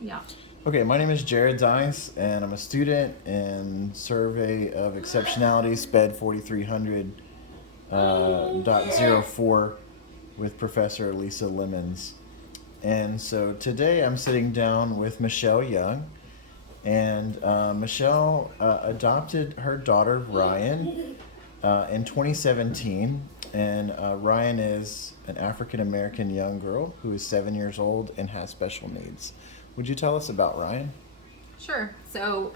Yeah. Okay, my name is Jared Dice, and I'm a student in Survey of Exceptionality SPED 4300 .04 with Professor Lisa Lemons. And so today I'm sitting down with Michelle Young, and Michelle adopted her daughter Ryan in 2017. And Ryan is an African American young girl who is 7 years old and has special needs. Would you tell us about Ryan? Sure. So,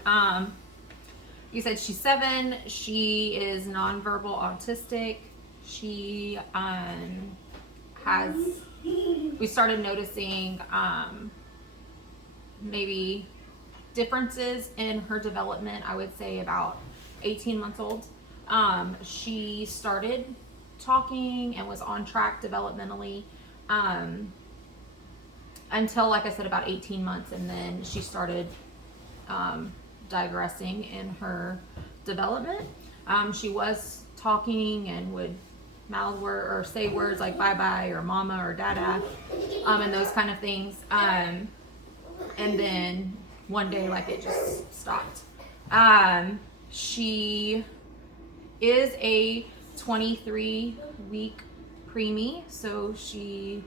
you said she's 7. She is nonverbal autistic. She has. We started noticing maybe differences in her development. I would say about 18 months old. She started talking and was on track developmentally. Until, like I said, about 18 months, and then she started digressing in her development. She was talking and would mouth word or say words like bye bye or mama or dada, and those kind of things. And then one day, like, it just stopped. She is a 23-week preemie, so she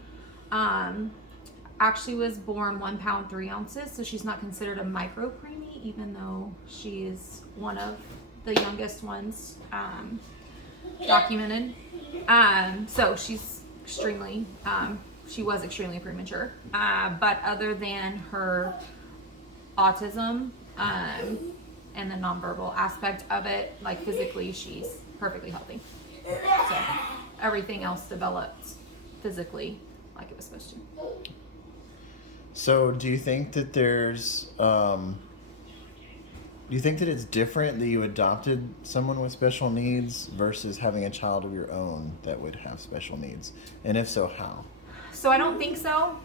actually was born 1 pound 3 ounces, so she's not considered a micro preemie, even though she is one of the youngest ones documented. So she's extremely, she was extremely premature. But other than her autism and the nonverbal aspect of it, like physically, she's perfectly healthy. So everything else developed physically like it was supposed to. So, do you think that do you think that it's different that you adopted someone with special needs versus having a child of your own that would have special needs? And if so, how? So I don't think so,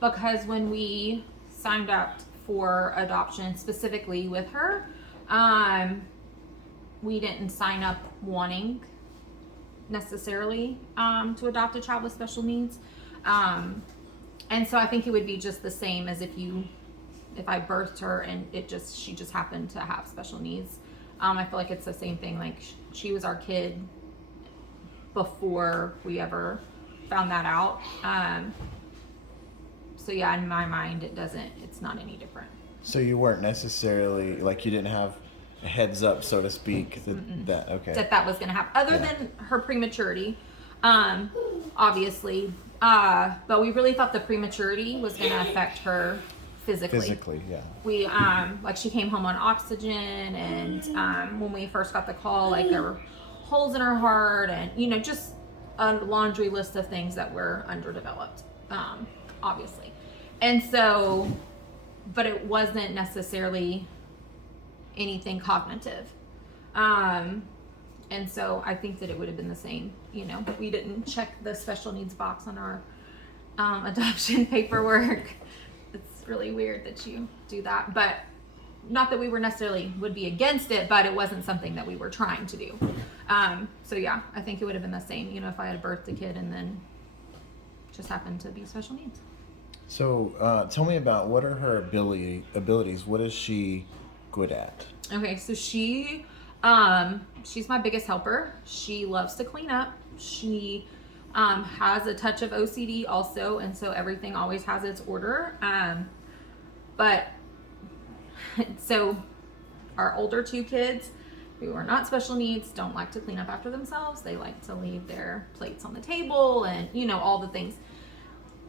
because when we signed up for adoption specifically with her, we didn't sign up wanting necessarily to adopt a child with special needs. And so I think it would be just the same as if I birthed her and she just happened to have special needs. I feel like it's the same thing. Like, she was our kid before we ever found that out. So yeah, in my mind, it's not any different. So you weren't necessarily, like, you didn't have a heads up, so to speak, okay. That was going to happen, other than her prematurity, obviously. But we really thought the prematurity was going to affect her physically. Physically, yeah. We, like, she came home on oxygen, and when we first got the call, like, there were holes in her heart, and, just a laundry list of things that were underdeveloped, obviously. And so, but it wasn't necessarily anything cognitive. And so I think that it would have been the same. We didn't check the special needs box on our adoption paperwork. It's really weird that you do that, but not that we would be against it, but it wasn't something that we were trying to do. So yeah, I think it would have been the same, if I had birthed a kid and then just happened to be special needs. So tell me about, what are her abilities? What is she good at? Okay, so she's my biggest helper. She loves to clean up. She has a touch of OCD also, and so everything always has its order. But so our older 2 kids who are not special needs don't like to clean up after themselves. They like to leave their plates on the table and, all the things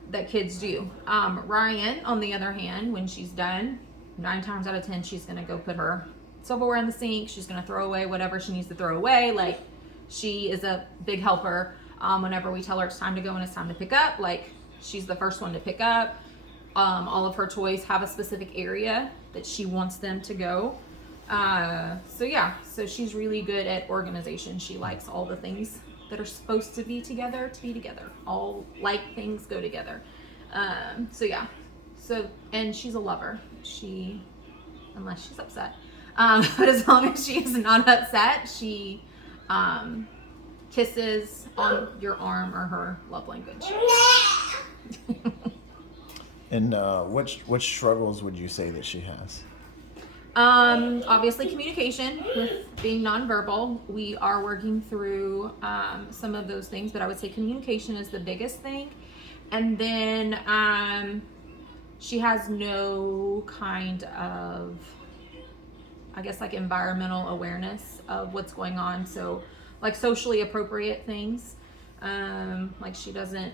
that kids do. Ryan, on the other hand, when she's done, 9 times out of 10, she's going to go put her silverware in the sink. She's going to throw away whatever she needs to throw away. Like, she is a big helper. Whenever we tell her it's time to go and it's time to pick up, like, she's the first one to pick up. All of her toys have a specific area that she wants them to go. So she's really good at organization. She likes all the things that are supposed to be together. All like things go together. And she's a lover. Unless she's upset. But as long as she is not upset, she kisses on your arm or her love language. And what struggles would you say that she has? Obviously communication with being nonverbal. We are working through some of those things, but I would say communication is the biggest thing. And then she has no kind of, I guess, like environmental awareness of what's going on. So like socially appropriate things. Like she doesn't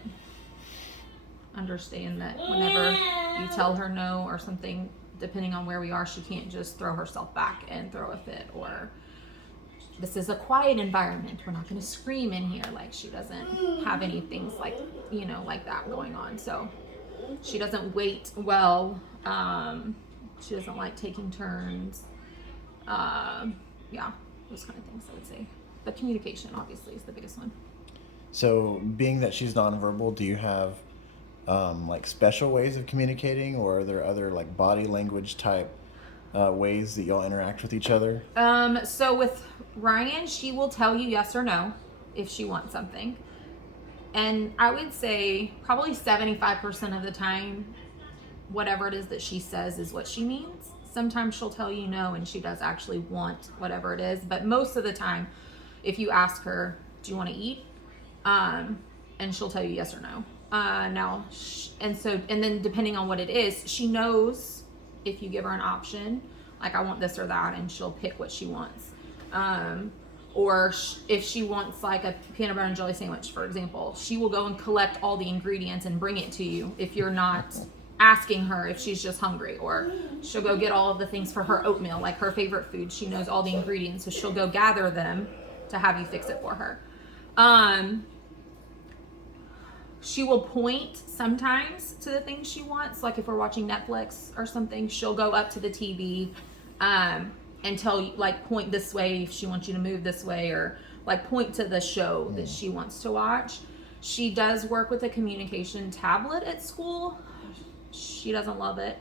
understand that whenever you tell her no or something, depending on where we are, she can't just throw herself back and throw a fit, or this is a quiet environment, we're not going to scream in here. Like she doesn't have any things like, you know, like that going on. So she doesn't wait well. She doesn't like taking turns. Yeah, those kind of things I would say. But communication obviously is the biggest one. So, being that she's nonverbal, do you have like special ways of communicating, or are there other like body language type ways that y'all interact with each other? So with Ryan, she will tell you yes or no if she wants something. And I would say probably 75% of the time, whatever it is that she says is what she means. Sometimes she'll tell you no and she does actually want whatever it is. But most of the time, if you ask her, do you want to eat? And she'll tell you yes or no. And then depending on what it is, she knows if you give her an option, like I want this or that, and she'll pick what she wants. If she wants like a peanut butter and jelly sandwich, for example, she will go and collect all the ingredients and bring it to you if you're not asking her, if she's just hungry. Or she'll go get all of the things for her oatmeal, like her favorite food. She knows all the ingredients, so she'll go gather them to have you fix it for her. She will point sometimes to the things she wants. Like if we're watching Netflix or something, she'll go up to the TV and tell you, like, point this way if she wants you to move this way, or like point to the show that she wants to watch. She does work with a communication tablet at school. She doesn't love it.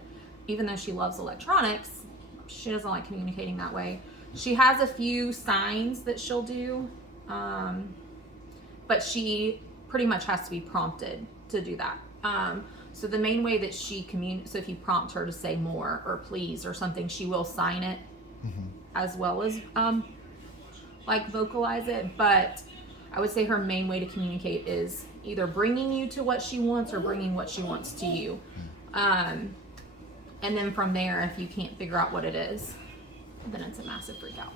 Even though she loves electronics, she doesn't like communicating that way. She has a few signs that she'll do, but she pretty much has to be prompted to do that. So the main way that she communicates, so if you prompt her to say more or please or something, she will sign it as well as like vocalize it. But I would say her main way to communicate is either bringing you to what she wants or bringing what she wants to you. And then from there, if you can't figure out what it is, then it's a massive freak out.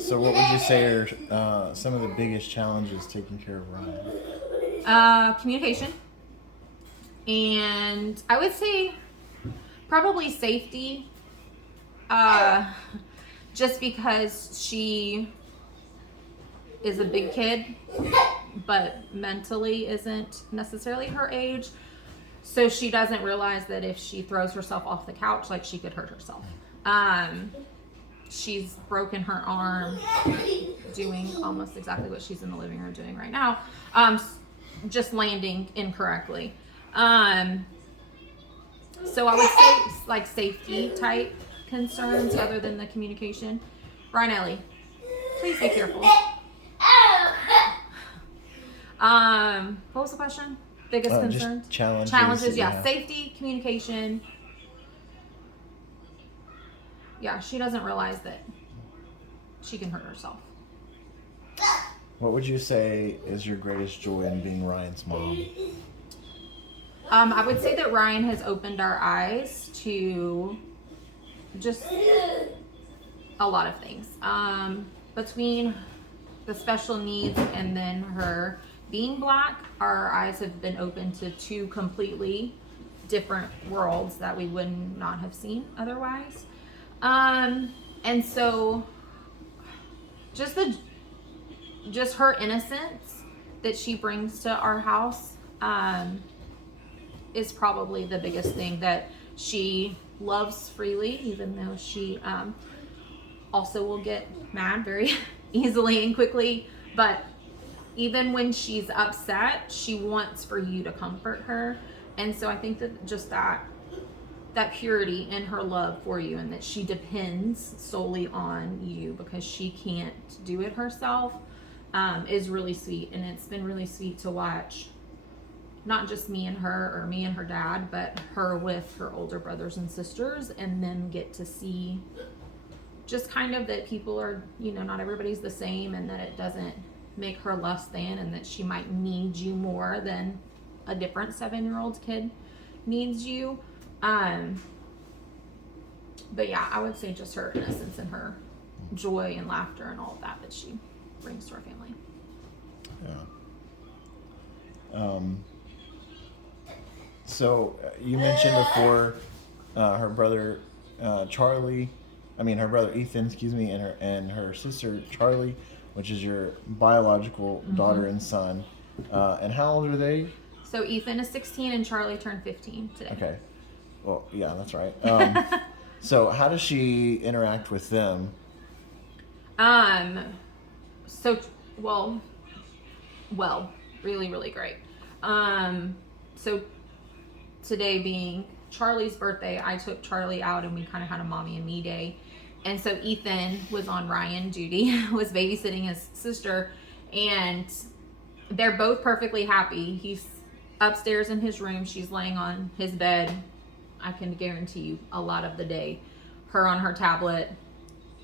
So what would you say are some of the biggest challenges taking care of Ryan? Communication. And I would say probably safety. Just because she is a big kid, but mentally isn't necessarily her age. So she doesn't realize that if she throws herself off the couch, like she could hurt herself. She's broken her arm doing almost exactly what she's in the living room doing right now. Just landing incorrectly. So I would say like safety type concerns other than the communication. Ryan Ellie, please be careful. What was the question? Biggest concerns? Challenges, yeah. Safety, communication. Yeah, she doesn't realize that she can hurt herself. What would you say is your greatest joy in being Ryan's mom? I would say that Ryan has opened our eyes to just a lot of things. Between the special needs and then her being Black, our eyes have been open to two completely different worlds that we would not have seen otherwise. And so just her innocence that she brings to our house, is probably the biggest thing, that she loves freely, even though she, also will get mad very easily and quickly. But even when she's upset, she wants for you to comfort her. And so I think that just that purity in her love for you, and that she depends solely on you because she can't do it herself, is really sweet. And it's been really sweet to watch not just me and her or me and her dad, but her with her older brothers and sisters, and then get to see just kind of that people are, not everybody's the same, and that it doesn't make her less than, and that she might need you more than a different 7-year-old kid needs you. But yeah, I would say just her innocence and her joy and laughter and all of that she brings to our family. Yeah. So you mentioned before her brother her brother Ethan, and her sister Charlie, which is your biological daughter and son. And how old are they? So Ethan is 16 and Charlie turned 15 today. Okay. Well, yeah, that's right. So how does she interact with them? Really, really great. So today being Charlie's birthday, I took Charlie out and we kind of had a mommy and me day. And so Ethan was on Ryan duty, was babysitting his sister, and they're both perfectly happy. He's upstairs in his room. She's laying on his bed. I can guarantee you a lot of the day. Her on her tablet,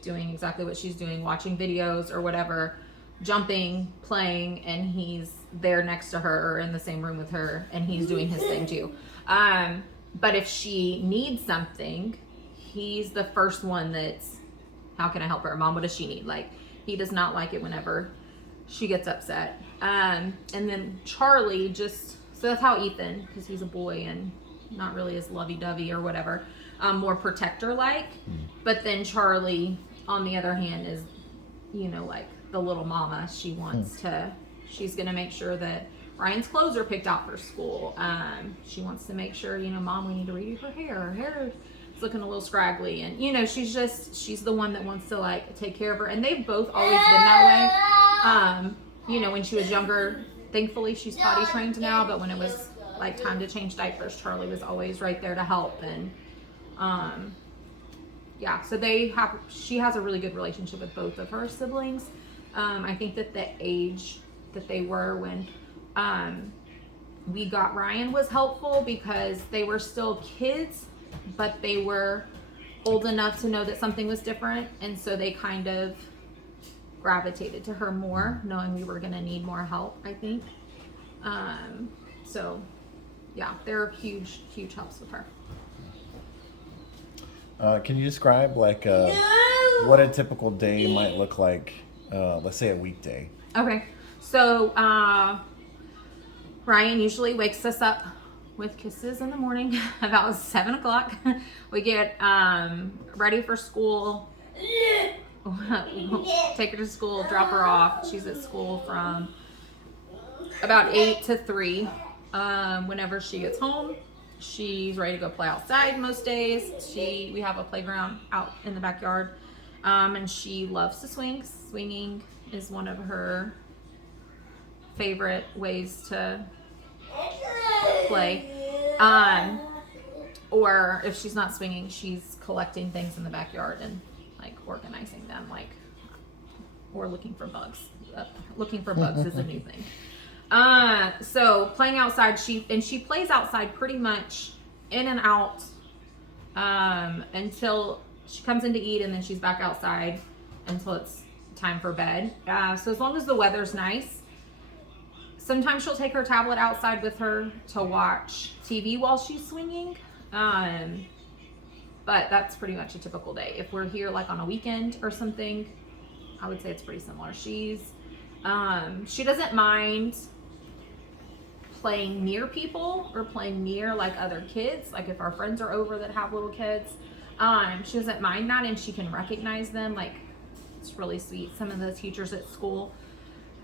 doing exactly what she's doing, watching videos or whatever, jumping, playing, and he's there next to her or in the same room with her, and he's doing his thing too. But if she needs something, he's the first one that's, how can I help her? Mom, what does she need? Like, he does not like it whenever she gets upset. And then Charlie so that's how Ethan, because he's a boy and not really as lovey-dovey or whatever, more protector-like. But then Charlie, on the other hand, is, like the little mama. She's going to make sure that Ryan's clothes are picked out for school. She wants to make sure, Mom, we need to redo her hair. Her hair is looking a little scraggly. And, she's the one that wants to, like, take care of her. And they've both always been that way. When she was younger, thankfully she's potty trained now, but when it was like time to change diapers, Charlie was always right there to help. And so she has a really good relationship with both of her siblings. I think that the age that they were when we got Ryan was helpful because they were still kids, but they were old enough to know that something was different, and so they kind of gravitated to her more, knowing we were going to need more help, I think. So yeah, they're huge helps with her. Can you describe what a typical day might look like? Let's say a weekday. Okay, so Ryan usually wakes us up with kisses in the morning about 7 o'clock. We get ready for school. Take her to school, drop her off. She's at school from about 8 to 3. Whenever she gets home, she's ready to go play outside most days. We have a playground out in the backyard, and she loves to swing. Swinging is one of her favorite ways to play. Or if she's not swinging, she's collecting things in the backyard and like organizing them, or looking for bugs. Looking for bugs is a new thing. So playing outside, she plays outside pretty much in and out until she comes in to eat, and then she's back outside until it's time for bed. So as long as the weather's nice, sometimes she'll take her tablet outside with her to watch TV while she's swinging. But that's pretty much a typical day. If we're here like on a weekend or something, I would say it's pretty similar. She doesn't mind playing near people or playing near like other kids. Like if our friends are over that have little kids, she doesn't mind that, and she can recognize them. Like, it's really sweet. Some of the teachers at school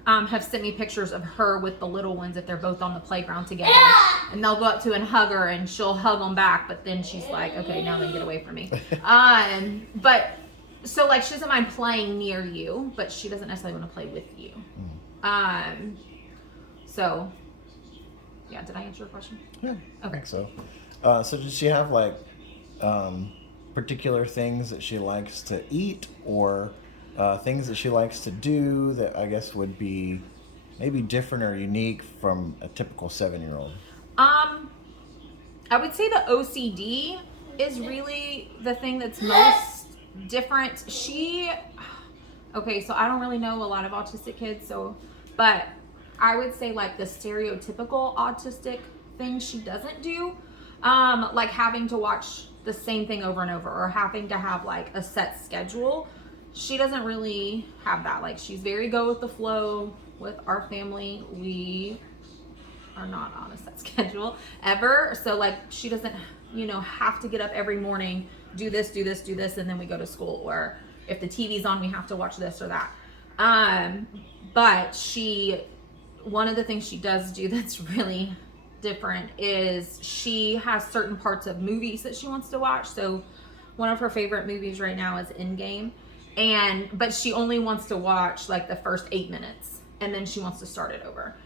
have sent me pictures of her with the little ones if they're both on the playground together, and they'll go up to and hug her, and she'll hug them back, but then she's like, okay, now then get away from me. But so like she doesn't mind playing near you, but she doesn't necessarily want to play with you. So yeah, did I answer your question? Yeah, okay. I think so. So does she have like particular things that she likes to eat, or things that she likes to do that I guess would be maybe different or unique from a typical 7-year-old? I would say the OCD is really the thing that's most different. Okay, so I don't really know a lot of autistic kids, but I would say like the stereotypical autistic things she doesn't do, like having to watch the same thing over and over or having to have like a set schedule. She doesn't really have that. Like she's very go with the flow with our family. We are not on a set schedule ever. So like she doesn't, have to get up every morning, do this, and then we go to school. Or if the TV's on, we have to watch this or that. But one of the things she does do that's really different is she has certain parts of movies that she wants to watch. So one of her favorite movies right now is Endgame. But she only wants to watch like the first 8 minutes and then she wants to start it over.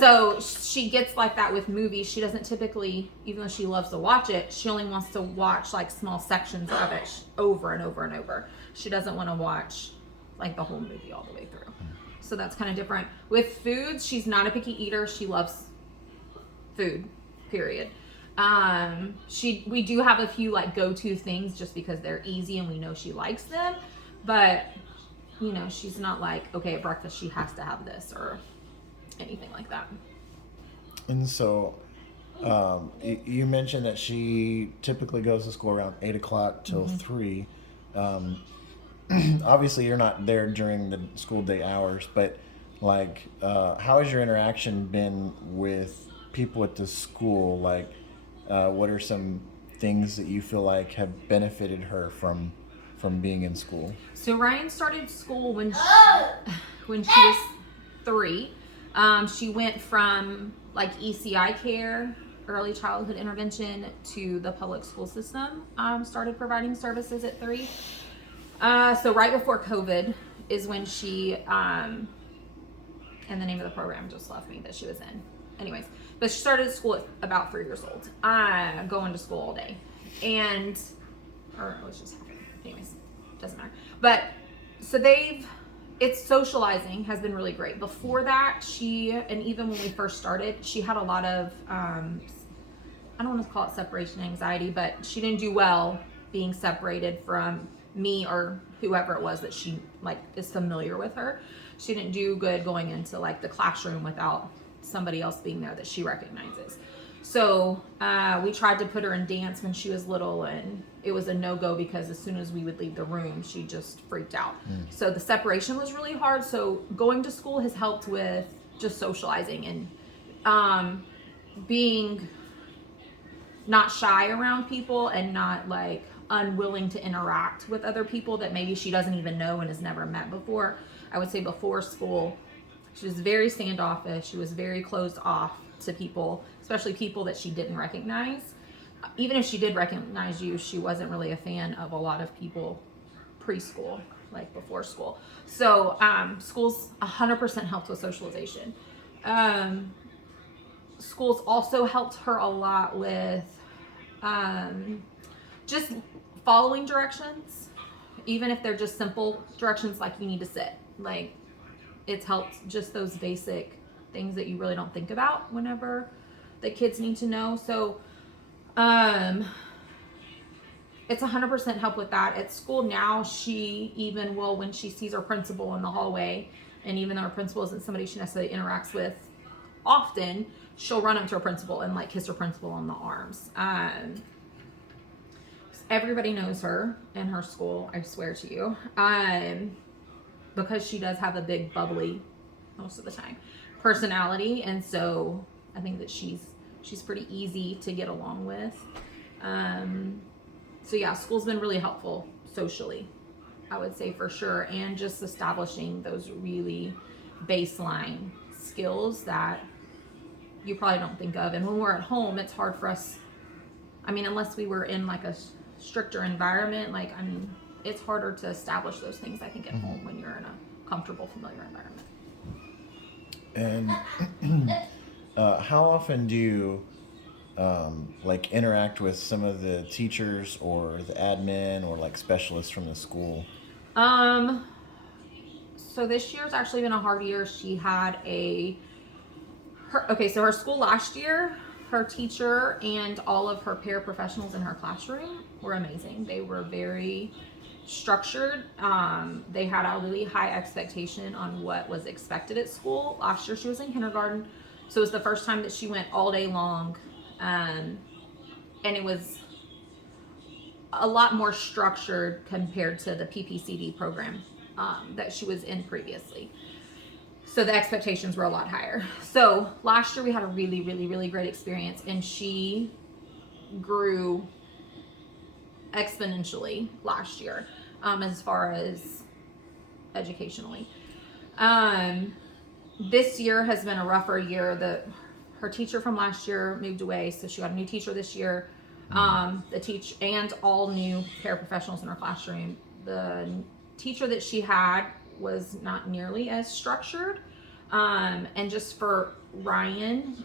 So she gets like that with movies. She doesn't typically, even though she loves to watch it, she only wants to watch like small sections of it over and over and over. She doesn't want to watch like the whole movie all the way through. So that's kind of different. With foods, she's not a picky eater. She loves food, period. We do have a few like go-to things just because they're easy and we know she likes them. But, she's not like, okay, at breakfast she has to have this or anything like that. And so, you mentioned that she typically goes to school around 8 o'clock till 3. Obviously, you're not there during the school day hours, but like, how has your interaction been with people at the school? Like, what are some things that you feel like have benefited her from being in school? So Ryan started school when she was 3. She went from like ECI care, early childhood intervention, to the public school system. Started providing services at 3. So right before COVID is when she, and the name of the program just left me that she was in. Anyways, but she started school at about 3 years old, going to school all day. Or it was just happening. Anyways, doesn't matter. But so it's socializing has been really great. Before that, and even when we first started, she had a lot of, I don't want to call it separation anxiety, but she didn't do well being separated from me or whoever it was that she like is familiar with her. She didn't do good going into like the classroom without somebody else being there that she recognizes. So we tried to put her in dance when she was little, and it was a no-go because as soon as we would leave the room, she just freaked out. So the separation was really hard. So going to school has helped with just socializing and being not shy around people and not like unwilling to interact with other people that maybe she doesn't even know and has never met before. I would say before school, she was very standoffish. She was very closed off to people, especially people that she didn't recognize. Even if she did recognize you, she wasn't really a fan of a lot of people preschool, like before school. So schools 100% helped with socialization. Schools also helped her a lot with just following directions, even if they're just simple directions like you need to sit. Like it's helped just those basic things that you really don't think about whenever the kids need to know. So it's 100% help with that. At school now, she even will, when she sees her principal in the hallway, and even though her principal isn't somebody she necessarily interacts with often, she'll run up to her principal and like kiss her principal on the arms. Everybody knows her in her school, I swear to you, because she does have a big bubbly, most of the time, personality, and so I think that she's pretty easy to get along with. So yeah, school's been really helpful socially, I would say, for sure, and just establishing those really baseline skills that you probably don't think of. And when we're at home, it's hard for us, unless we were in like a stricter environment, it's harder to establish those things, I think, at home when you're in a comfortable, familiar environment. And how often do you interact with some of the teachers or the admin or like specialists from the school? So this year's actually been a hard year. She had so her school last year, her teacher and all of her paraprofessionals in her classroom were amazing. They were very structured. They had a really high expectation on what was expected at school. Last year she was in kindergarten, so it was the first time that she went all day long, and it was a lot more structured compared to the PPCD program that she was in previously. So the expectations were a lot higher. So last year we had a really, really, really great experience, and she grew exponentially last year as far as educationally. This year has been a rougher year. Her teacher from last year moved away, so she got a new teacher this year. And all new paraprofessionals in her classroom. The teacher that she had was not nearly as structured. And just for Ryan,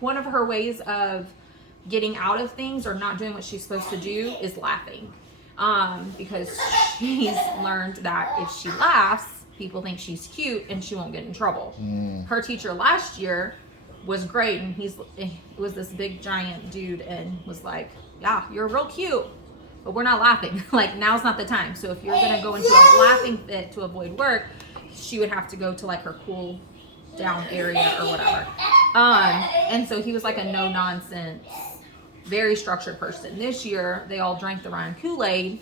one of her ways of getting out of things or not doing what she's supposed to do is laughing. Because she's learned that if she laughs, people think she's cute and she won't get in trouble. Her teacher last year was great, and he was this big giant dude and was like, yeah, you're real cute, but we're not laughing. Like, now's not the time. So if you're gonna go into a laughing fit to avoid work, she would have to go to like her cool down area or whatever. And so he was like a no nonsense, very structured person. This year they all drank the Ryan Kool-Aid,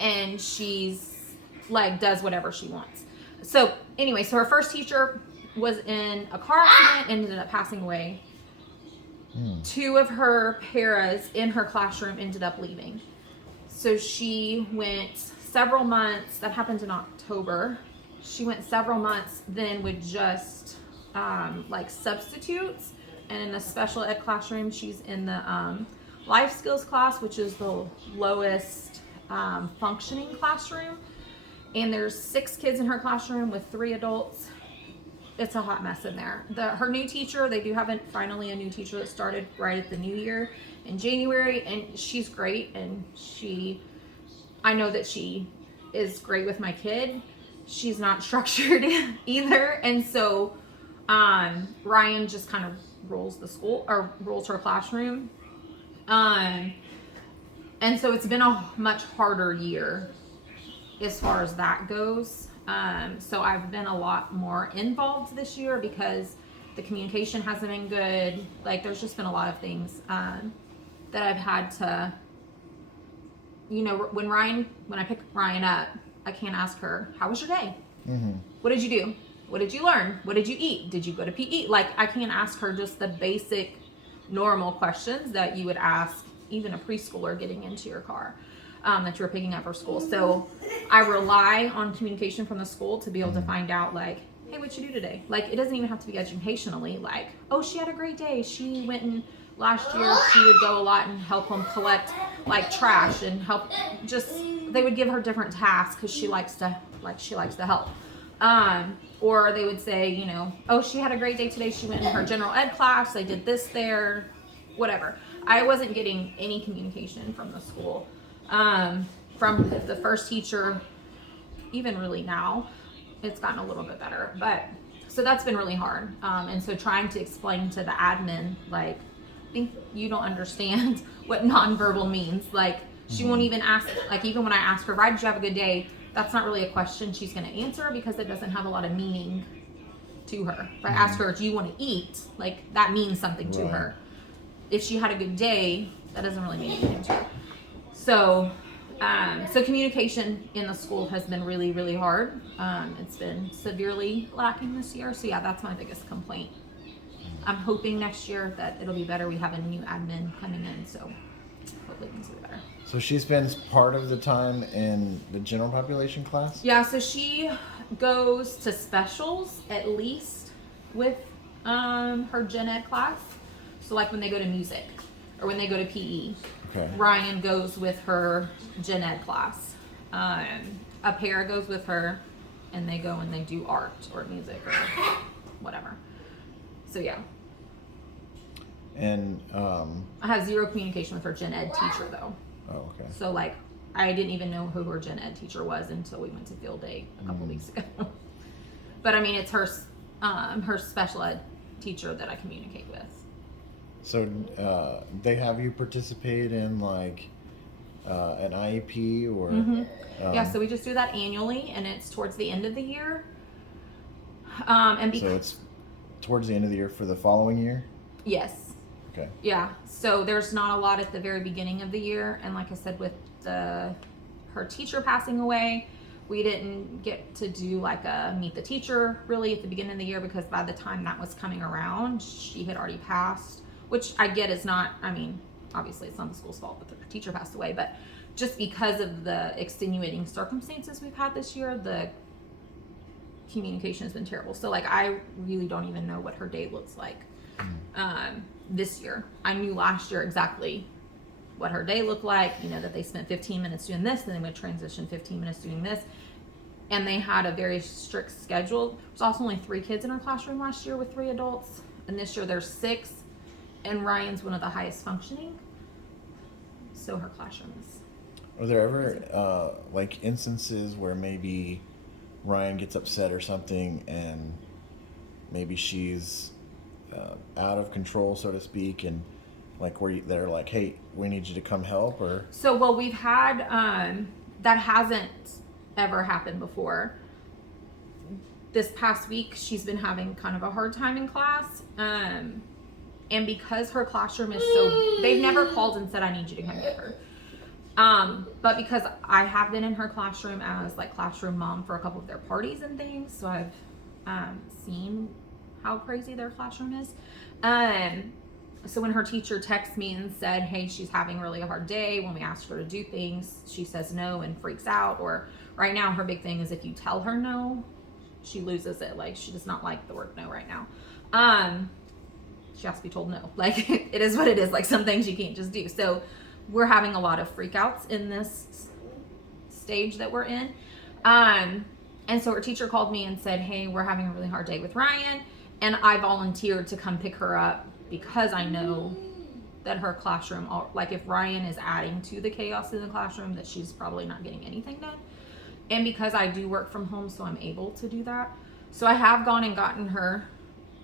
and she's like does whatever she wants. So anyway, so her first teacher was in a car accident and ended up passing away. 2 of her paras in her classroom ended up leaving. So she went several months, that happened in October. She went several months then with just like substitutes, and in a special ed classroom, she's in the life skills class, which is the lowest functioning classroom. And there's 6 kids in her classroom with 3 adults. It's a hot mess in there. Her new teacher, they do have finally a new teacher that started right at the new year in January, and she's great, and I know that she is great with my kid. She's not structured either, and so Ryan just kind of rules the school, or rules her classroom, and so it's been a much harder year as far as that goes. So I've been a lot more involved this year because the communication hasn't been good. Like, there's just been a lot of things that I've had to, when I pick Ryan up, I can't ask her, how was your day? What did you do? What did you learn? What did you eat? Did you go to PE? Like, I can't ask her just the basic normal questions that you would ask even a preschooler getting into your car. That you're picking up for school. So I rely on communication from the school to be able to find out, like, hey, what'd you do today? Like, it doesn't even have to be educationally, like, oh, she had a great day. She went and last year she would go a lot and help them collect like trash and help, they would give her different tasks because she likes to help. Or they would say, oh, she had a great day today. She went in her general ed class. They did this there, whatever. I wasn't getting any communication from the school. From the first teacher, even really now, it's gotten a little bit better, but so that's been really hard. And so trying to explain to the admin, like, I think you don't understand what nonverbal means. Like, she won't even ask, like, even when I ask her, "Why did you have a good day?" That's not really a question she's going to answer because it doesn't have a lot of meaning to her. If I ask her, "Do you want to eat?" Like, that means something to her. If she had a good day, that doesn't really mean anything to her. So communication in the school has been really, really hard. It's been severely lacking this year. So yeah, that's my biggest complaint. I'm hoping next year that it'll be better. We have a new admin coming in, so hopefully things will be better. So she spends part of the time in the general population class? Yeah, so she goes to specials at least with her gen ed class. So like when they go to music or when they go to PE. Okay. Ryan goes with her gen ed class. A para goes with her, and they go and they do art or music or whatever. So yeah. And I have zero communication with her gen ed teacher though. Oh, okay. So like, I didn't even know who her gen ed teacher was until we went to field day a couple weeks ago. But I mean, it's her special ed teacher that I communicate with. So they have you participate in like an IEP or Yeah, so we just do that annually, and it's towards the end of the year. And so it's towards the end of the year for the following year. yes, Okay. yeah. So there's not a lot at the very beginning of the year, and like I said, with her teacher passing away, we didn't get to do like a meet the teacher really at the beginning of the year, because by the time that was coming around, she had already passed. Which I get is not, I mean, obviously it's not the school's fault that the teacher passed away, but just because of the extenuating circumstances we've had this year, the communication has been terrible. So like, I really don't even know what her day looks like this year. I knew last year exactly what her day looked like, you know, that they spent 15 minutes doing this, and then they would transition 15 minutes doing this. And they had a very strict schedule. There's also only 3 kids in her classroom last year with 3 adults. And this year there's 6. And Ryan's one of the highest functioning, so her classroom is. Are there ever like instances where maybe Ryan gets upset or something, and maybe she's out of control, so to speak, and like where they're like, "Hey, we need you to come help," or? So well, we've had that hasn't ever happened before. This past week, she's been having kind of a hard time in class. And because her classroom is so, they've never called and said, I need you to come get her. But because I have been in her classroom as like classroom mom for a couple of their parties and things, so I've seen how crazy their classroom is. So when her teacher texts me and said, hey, she's having really a hard day, when we ask her to do things, she says no and freaks out. Or right now, her big thing is if you tell her no, she loses it. Like, she does not like the word no right now. She has to be told no. Like, it is what it is. Like, some things you can't just do. So we're having a lot of freakouts in this stage that we're in. And so her teacher called me and said, hey, we're having a really hard day with Ryan. And I volunteered to come pick her up because I know that her classroom, like if Ryan is adding to the chaos in the classroom, that she's probably not getting anything done. And because I do work from home, so I'm able to do that. So I have gone and gotten her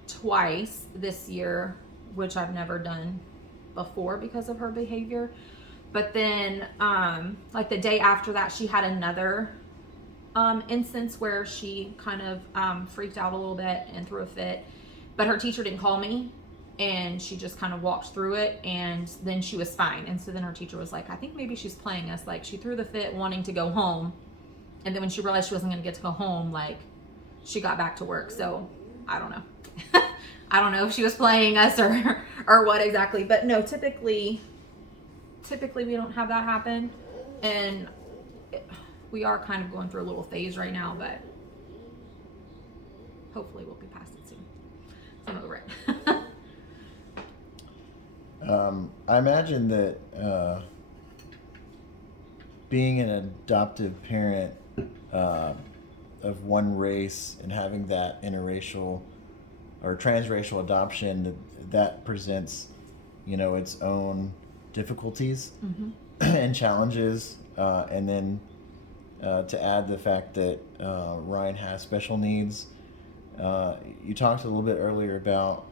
twice this year, which I've never done before because of her behavior. But then like the day after that, she had another instance where she kind of freaked out a little bit and threw a fit, but her teacher didn't call me, and she just kind of walked through it, and then she was fine. And so then her teacher was like, I think maybe she's playing us. Like, she threw the fit wanting to go home, and then when she realized she wasn't going to get to go home, like, she got back to work. So I don't know. I don't know if she was playing us or what exactly, but no, typically we don't have that happen. And we are kind of going through a little phase right now, but hopefully we'll be past it soon. I'm over it. I imagine that being an adoptive parent of one race and having that interracial or transracial adoption, that presents, you know, its own difficulties and challenges, and then to add the fact that Ryan has special needs. You talked a little bit earlier about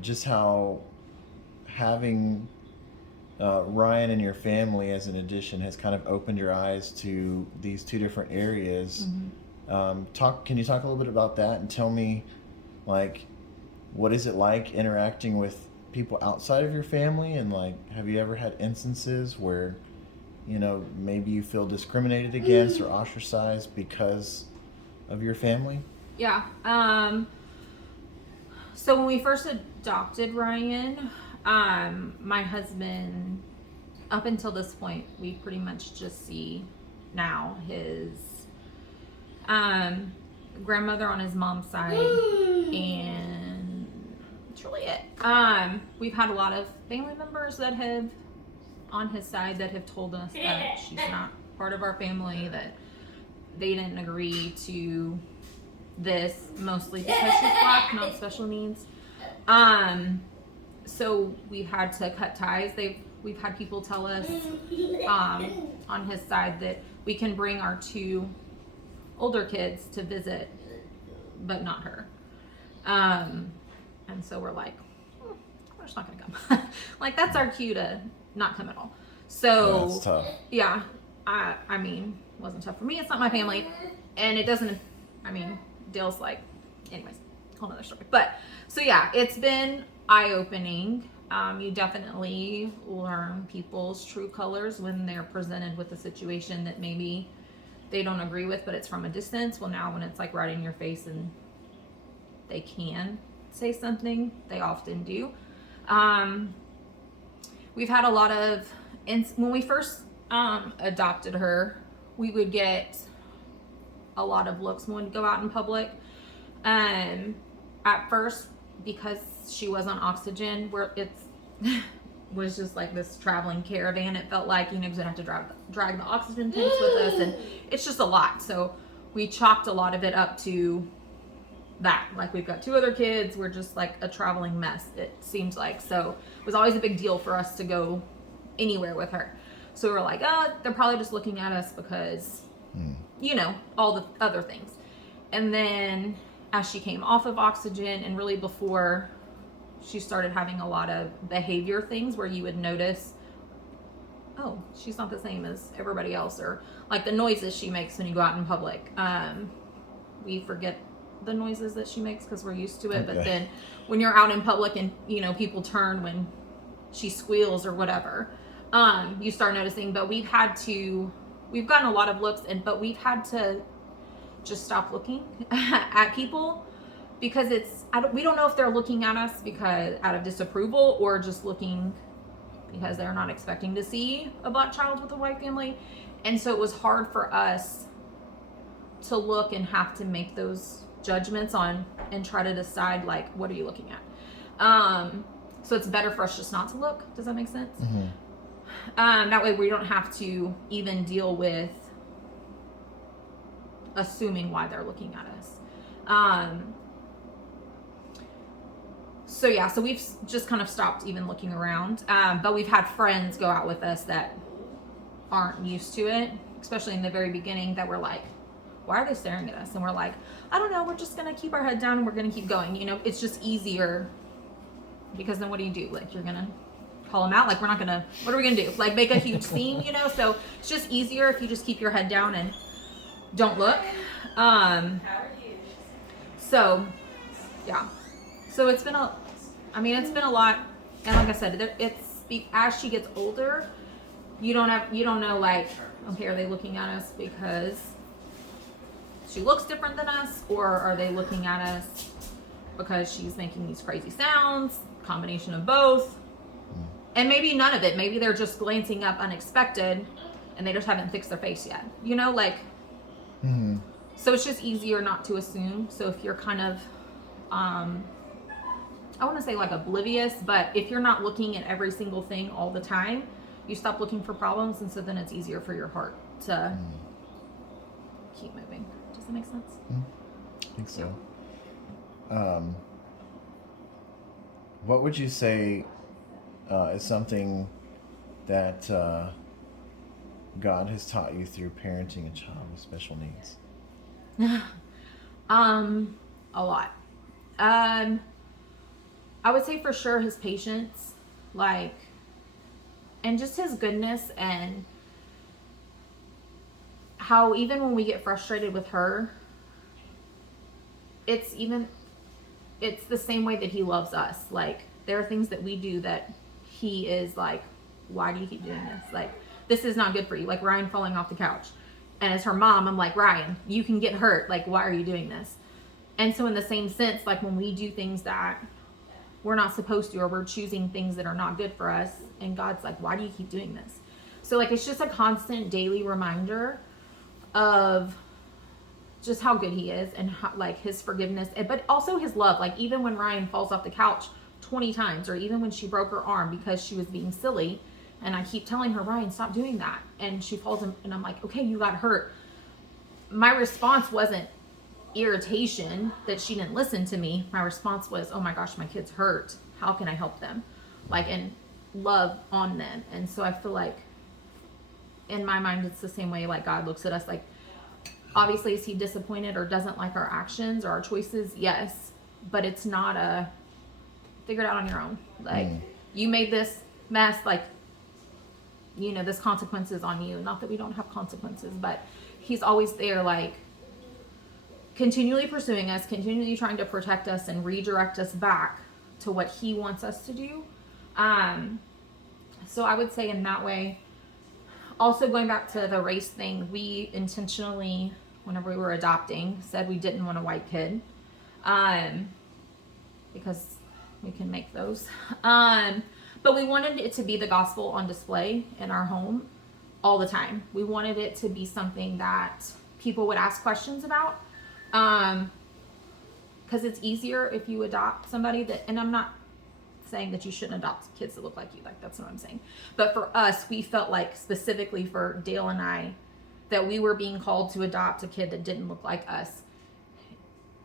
just how having Ryan in your family as an addition has kind of opened your eyes to these 2 different areas. Can you talk a little bit about that and tell me, like, what is it like interacting with people outside of your family, and like, have you ever had instances where, you know, maybe you feel discriminated against or ostracized because of your family? Yeah. So when we first adopted Ryan, my husband, up until this point, we pretty much just see now his grandmother on his mom's side, and that's really it. We've had a lot of family members that have, on his side, that have told us that she's not part of our family, that they didn't agree to this, mostly because she's Black, not special needs. So we've had to cut ties. We've had people tell us on his side that we can bring our 2 older kids to visit, but not her. And so we're like, we're just not gonna come. Like, that's our cue to not come at all. So That's tough. yeah, I mean, it wasn't tough for me. It's not my family, and it doesn't. I mean, Dale's like, anyways, whole nother story. But so yeah, it's been eye-opening. You definitely learn people's true colors when they're presented with a situation that maybe they don't agree with, but it's from a distance. Well, now when it's like right in your face and they can say something, they often do. We've had a lot of, when we first adopted her, we would get a lot of looks when we'd go out in public. At first, because she was on oxygen, where it's was just like this traveling caravan. It felt like, because we'd have to drag the oxygen tanks with us, and it's just a lot. So we chalked a lot of it up to that. Like, we've got 2 other kids. We're just like a traveling mess, it seems like. So it was always a big deal for us to go anywhere with her. So we were like, they're probably just looking at us because, all the other things. And then as she came off of oxygen, and really before she started having a lot of behavior things where you would notice, oh, she's not the same as everybody else, or like the noises she makes when you go out in public. We forget the noises that she makes because we're used to it. Okay. But then when you're out in public and, people turn when she squeals or whatever, you start noticing. But we've gotten a lot of looks, but we've had to just stop looking at people, because we don't know if they're looking at us because out of disapproval, or just looking because they're not expecting to see a Black child with a white family. And so it was hard for us to look and have to make those judgments on and try to decide, like, what are you looking at? So it's better for us just not to look. Does that make sense? Mm-hmm. That way we don't have to even deal with assuming why they're looking at us. So yeah, so we've just kind of stopped even looking around. But we've had friends go out with us that aren't used to it, especially in the very beginning, that were like, why are they staring at us? And we're like, I don't know, we're just gonna keep our head down and we're gonna keep going. It's just easier, because then what do? Like, you're gonna call them out? Like, we're not gonna, what are we gonna do? Like, make a huge scene, So it's just easier if you just keep your head down and don't look. So yeah, so it's been a lot. And like I said, as she gets older, you don't know, like, okay, are they looking at us because she looks different than us, or are they looking at us because she's making these crazy sounds, combination of both. And maybe none of it. Maybe they're just glancing up unexpected and they just haven't fixed their face yet, mm-hmm. So it's just easier not to assume. So if you're kind of I want to say like oblivious, but if you're not looking at every single thing all the time, you stop looking for problems, and so then it's easier for your heart to keep moving. Does that make sense? I think so. Yeah. What would you say is something that God has taught you through parenting a child with special needs? A lot. I would say for sure his patience, and just his goodness, and how even when we get frustrated with her, it's the same way that he loves us. Like, there are things that we do that he is like, why do you keep doing this? Like, this is not good for you. Like Ryan falling off the couch. And as her mom, I'm like, Ryan, you can get hurt. Like, why are you doing this? And so in the same sense, like, when we do things that we're not supposed to, or we're choosing things that are not good for us, and God's like, why do you keep doing this? So, like, it's just a constant daily reminder of just how good he is, and how, like, his forgiveness, but also his love. Like, even when Ryan falls off the couch 20 times, or even when she broke her arm because she was being silly, and I keep telling her, Ryan, stop doing that, and she falls, and I'm like, okay, you got hurt. My response wasn't irritation that she didn't listen to me. My response was, oh my gosh, my kid's hurt. How can I help them? Like, and love on them. And so I feel like in my mind, it's the same way, like, God looks at us like, Obviously, is he disappointed or doesn't like our actions or our choices? Yes, but it's not a figure it out on your own. Like, you made this mess, like, you know, this consequence is on you. Not that we don't have consequences, but he's always there, like, continually pursuing us, continually trying to protect us and redirect us back to what he wants us to do. So I would say in that way. Also, going back to the race thing, we intentionally, whenever we were adopting, said we didn't want a white kid, because we can make those. But we wanted it to be the gospel on display in our home all the time. We wanted it to be something that people would ask questions about, because it's easier if you adopt somebody that, and I'm not saying that you shouldn't adopt kids that look like you, like, that's not what I'm saying, but for us, we felt like, specifically for Dale and I, that we were being called to adopt a kid that didn't look like us,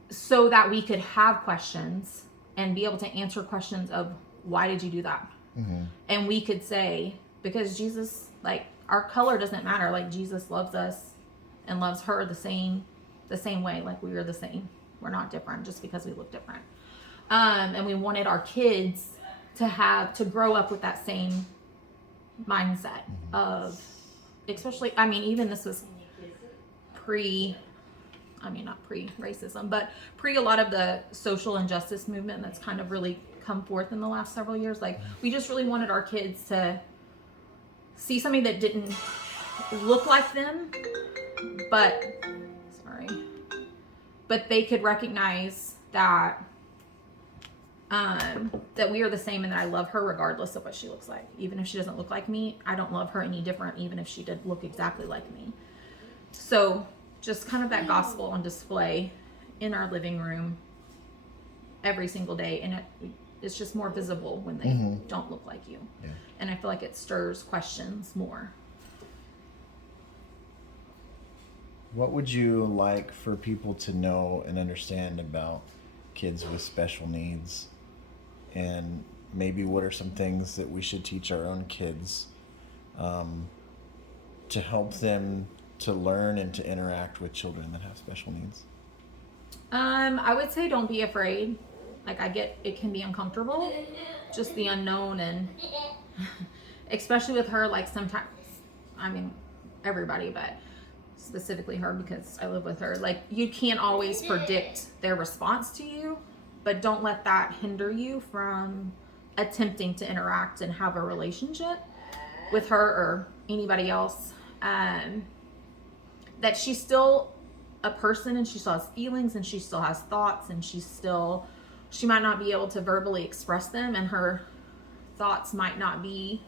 so that we could have questions and be able to answer questions of, why did you do that? And we could say, because Jesus, like, our color doesn't matter, like, Jesus loves us and loves her the same way, like, we are the same, we're not different just because we look different. And we wanted our kids to grow up with that same mindset of, especially, I mean, even this was not pre-racism, but pre a lot of the social injustice movement that's kind of really come forth in the last several years. Like, we just really wanted our kids to see something that didn't look like them, but they could recognize that that we are the same and that I love her regardless of what she looks like. Even if she doesn't look like me, I don't love her any different, even if she did look exactly like me. So just kind of that gospel on display in our living room every single day. And it's just more visible when they don't look like you. Yeah. And I feel like it stirs questions more. What would you like for people to know and understand about kids with special needs? And maybe what are some things that we should teach our own kids to help them to learn and to interact with children that have special needs? I would say don't be afraid. Like, I get it can be uncomfortable, just the unknown, and especially with her, like, sometimes, I mean, everybody, but specifically her because I live with her, like, you can't always predict their response to you, but don't let that hinder you from attempting to interact and have a relationship with her or anybody else. That she's still a person and she still has feelings and she still has thoughts, and she might not be able to verbally express them, and her thoughts might not be,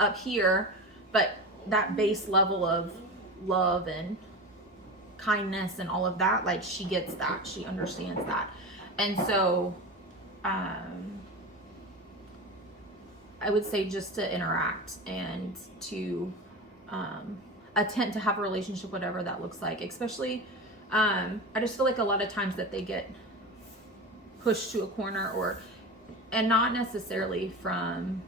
up here, but that base level of love and kindness and all of that, like, she gets that, she understands that. And so I would say just to interact and to attempt to have a relationship, whatever that looks like. Especially I just feel like a lot of times that they get pushed to a corner, and not necessarily from,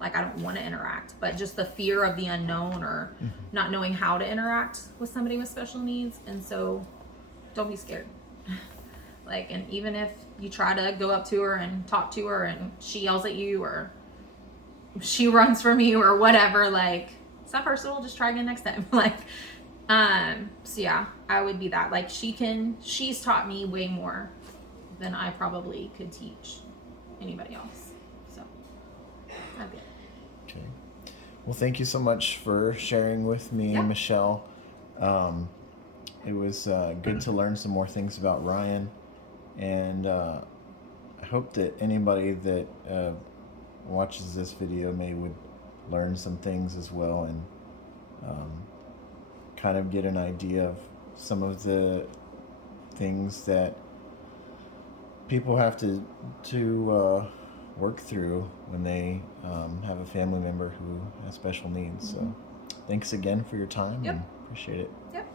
like, I don't want to interact, but just the fear of the unknown or not knowing how to interact with somebody with special needs. And so don't be scared. Like, and even if you try to go up to her and talk to her and she yells at you or she runs from you or whatever, like, it's not personal, just try again next time. Like, so yeah, I would be that. Like, she's taught me way more than I probably could teach anybody else. So that'd be it. Okay. Well, thank you so much for sharing with me, Michelle. It was good to learn some more things about Ryan, and I hope that anybody that watches this video would learn some things as well, and kind of get an idea of some of the things that people have to work through when they have a family member who has special needs. So thanks again for your time, and appreciate it. Yep.